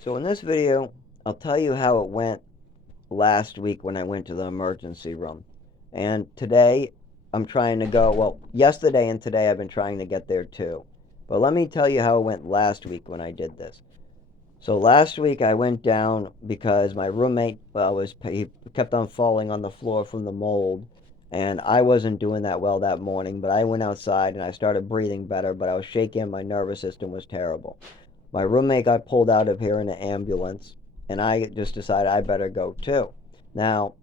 So in this video, I'll tell you how it went last week when I went to the emergency room. And today, I'm trying to go, well, yesterday and today I've been trying to get there too. But let me tell you how it went last week when I did this. So last week I went down because my roommate he kept on falling on the floor from the mold, and I wasn't doing that well that morning. But I went outside and I started breathing better, but I was shaking and my nervous system was terrible. My roommate got pulled out of here in an ambulance, and I just decided I better go too. Now,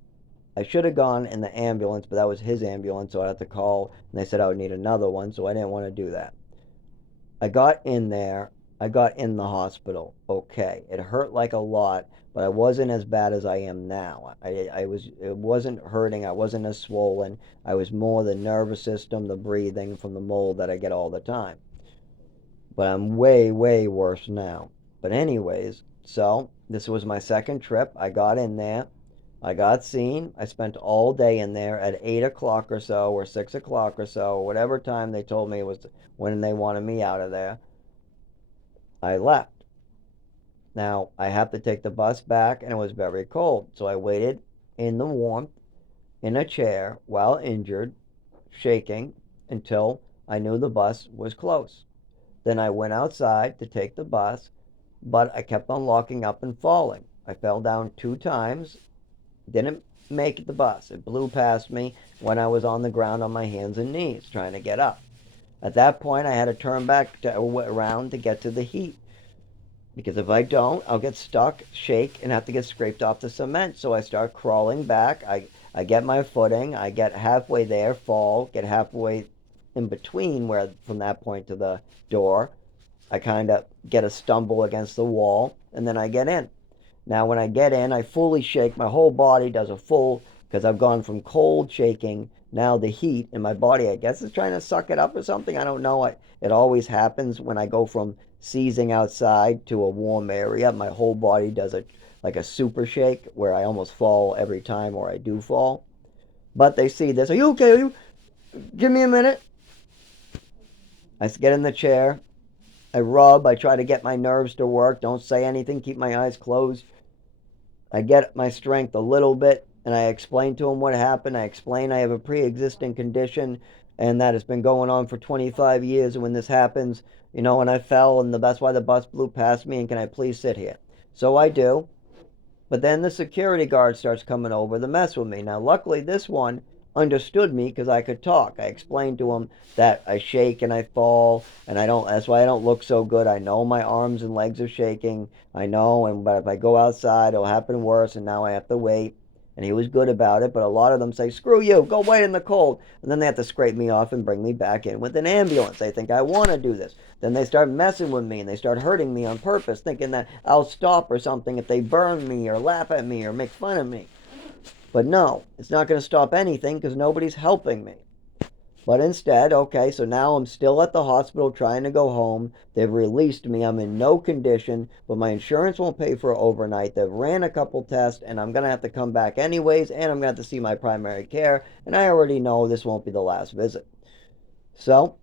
I should have gone in the ambulance, but that was his ambulance, so I had to call, and they said I would need another one, so I didn't want to do that. I got in there. I got in the hospital. Okay, it hurt like a lot, but I wasn't as bad as I am now. It wasn't hurting. I wasn't as swollen. I was more the nervous system, the breathing from the mold that I get all the time. But I'm way, way worse now. But anyways, so this was my second trip. I got in there. I got seen. I spent all day in there at 8 o'clock or so, or 6 o'clock or so, or whatever time they told me it was when they wanted me out of there. I left. Now, I have to take the bus back, and it was very cold. So I waited in the warmth in a chair while injured, shaking, until I knew the bus was close. Then I went outside to take the bus, but I kept on locking up and falling. I fell down 2 times, didn't make the bus. It blew past me when I was on the ground on my hands and knees trying to get up. At that point, I had to turn back around to get to the heat because if I don't, I'll get stuck, shake, and have to get scraped off the cement. So I start crawling back. I get my footing. I get halfway there, fall, get halfway in between where from that point to the door. I kind of get a stumble against the wall, and then I get in. Now, when I get in, I fully shake. My whole body does a full, because I've gone from cold shaking, now the heat in my body, I guess, is trying to suck it up or something. I don't know. It always happens when I go from seizing outside to a warm area. My whole body does like a super shake where I almost fall every time, or I do fall. But they see this. Are you okay? Give me a minute. I get in the chair. I rub. I try to get my nerves to work. Don't say anything. Keep my eyes closed. I get my strength a little bit, and I explain to him what happened. I explain I have a pre-existing condition and that it's been going on for 25 years. And when this happens, and I fell, and that's why the bus blew past me. And can I please sit here? So I do. But then the security guard starts coming over to mess with me. Now, luckily, this one understood me because I could talk. I explained to him that I shake and I fall, and I don't. That's why I don't look so good. I know my arms and legs are shaking. I know, but if I go outside, it'll happen worse, and now I have to wait. And he was good about it, but a lot of them say, "Screw you, go wait in the cold," and then they have to scrape me off and bring me back in with an ambulance. They think I want to do this. Then they start messing with me and they start hurting me on purpose, thinking that I'll stop or something if they burn me or laugh at me or make fun of me. But no, it's not going to stop anything because nobody's helping me. But instead, okay, so now I'm still at the hospital trying to go home. They've released me. I'm in no condition, but my insurance won't pay for overnight. They've ran a couple tests, and I'm going to have to come back anyways, and I'm going to have to see my primary care, and I already know this won't be the last visit. So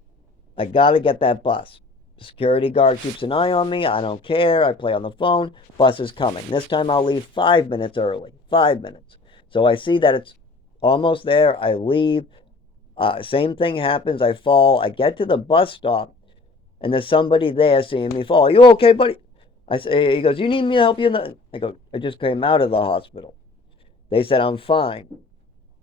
I got to get that bus. The security guard keeps an eye on me. I don't care. I play on the phone. Bus is coming. This time I'll leave 5 minutes early. 5 minutes. So I see that it's almost there. I leave. Same thing happens. I fall. I get to the bus stop, and there's somebody there seeing me fall. Are you okay, buddy? I say. He goes, "You need me to help you?" I go, "I just came out of the hospital." They said I'm fine.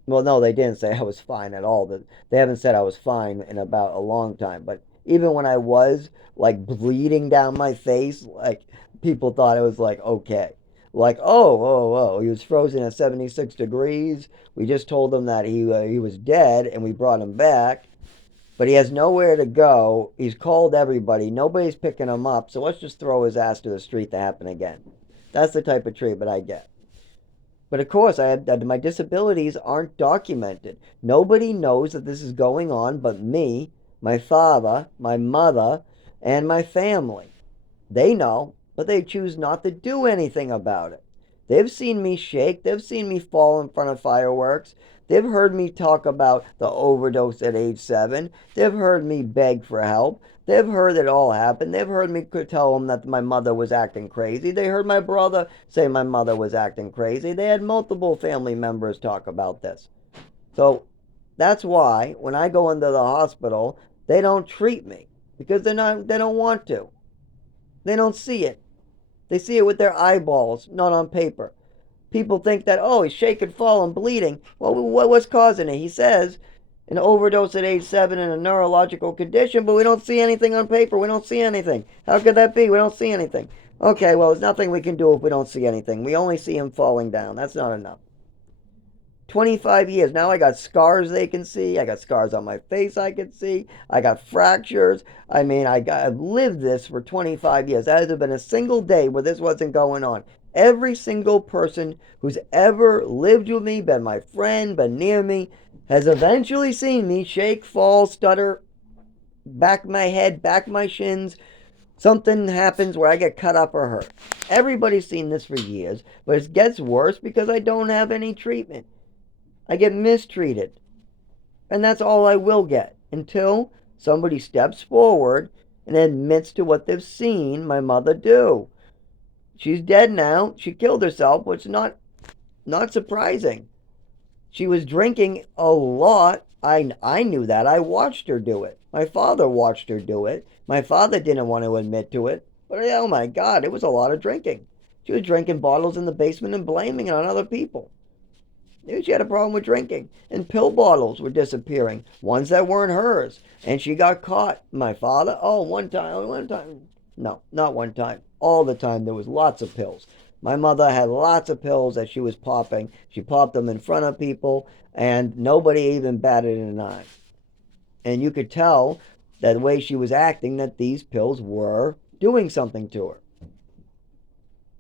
Well, no, they didn't say I was fine at all. They haven't said I was fine in about a long time. But even when I was like bleeding down my face, like people thought it was like okay. Like, he was frozen at 76 degrees. We just told him that he was dead, and we brought him back. But he has nowhere to go. He's called everybody. Nobody's picking him up. So let's just throw his ass to the street to happen again. That's the type of treatment I get. But of course, my disabilities aren't documented. Nobody knows that this is going on but me, my father, my mother, and my family. They know, but they choose not to do anything about it. They've seen me shake. They've seen me fall in front of fireworks. They've heard me talk about the overdose at age 7. They've heard me beg for help. They've heard it all happen. They've heard me tell them that my mother was acting crazy. They heard my brother say my mother was acting crazy. They had multiple family members talk about this. So that's why when I go into the hospital, they don't treat me because they don't want to. They don't see it. They see it with their eyeballs, not on paper. People think that, oh, he's shaking, falling, bleeding. Well, what's causing it? He says an overdose at age 7 and a neurological condition, but we don't see anything on paper. We don't see anything. How could that be? We don't see anything. Okay, well, there's nothing we can do if we don't see anything. We only see him falling down. That's not enough. 25 years. Now I got scars they can see. I got scars on my face I can see. I got fractures. I mean, I've lived this for 25 years. There hasn't been a single day where this wasn't going on. Every single person who's ever lived with me, been my friend, been near me, has eventually seen me shake, fall, stutter, back my head, back my shins. Something happens where I get cut up or hurt. Everybody's seen this for years, but it gets worse because I don't have any treatment. I get mistreated. And that's all I will get until somebody steps forward and admits to what they've seen my mother do. She's dead now. She killed herself, which is not surprising. She was drinking a lot. I knew that. I watched her do it. My father watched her do it. My father didn't want to admit to it. But oh my God, it was a lot of drinking. She was drinking bottles in the basement and blaming it on other people. She had a problem with drinking. And pill bottles were disappearing. Ones that weren't hers. And she got caught. My father, oh, one time. No, not one time. All the time there was lots of pills. My mother had lots of pills that she was popping. She popped them in front of people, and nobody even batted an eye. And you could tell that the way she was acting that these pills were doing something to her.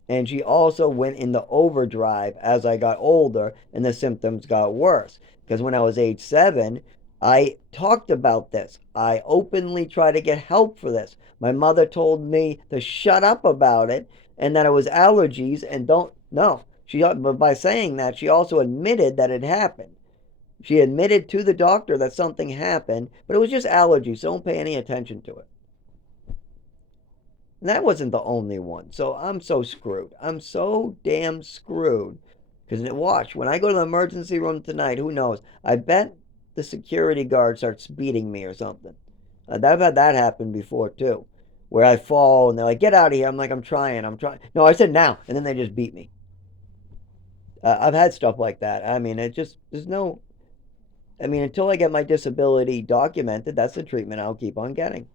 And she also went into overdrive as I got older and the symptoms got worse. Because when I was age 7, I talked about this. I openly tried to get help for this. My mother told me to shut up about it and that it was allergies and don't, no. But by saying that, she also admitted that it happened. She admitted to the doctor that something happened, but it was just allergies, so don't pay any attention to it. And that wasn't the only one. So I'm so screwed. I'm so damn screwed. Because watch, when I go to the emergency room tonight, who knows? I bet the security guard starts beating me or something. I've had that happen before too. Where I fall and they're like, get out of here. I'm like, I'm trying. No, I said now. And then they just beat me. I've had stuff like that. I mean, until I get my disability documented, that's the treatment I'll keep on getting.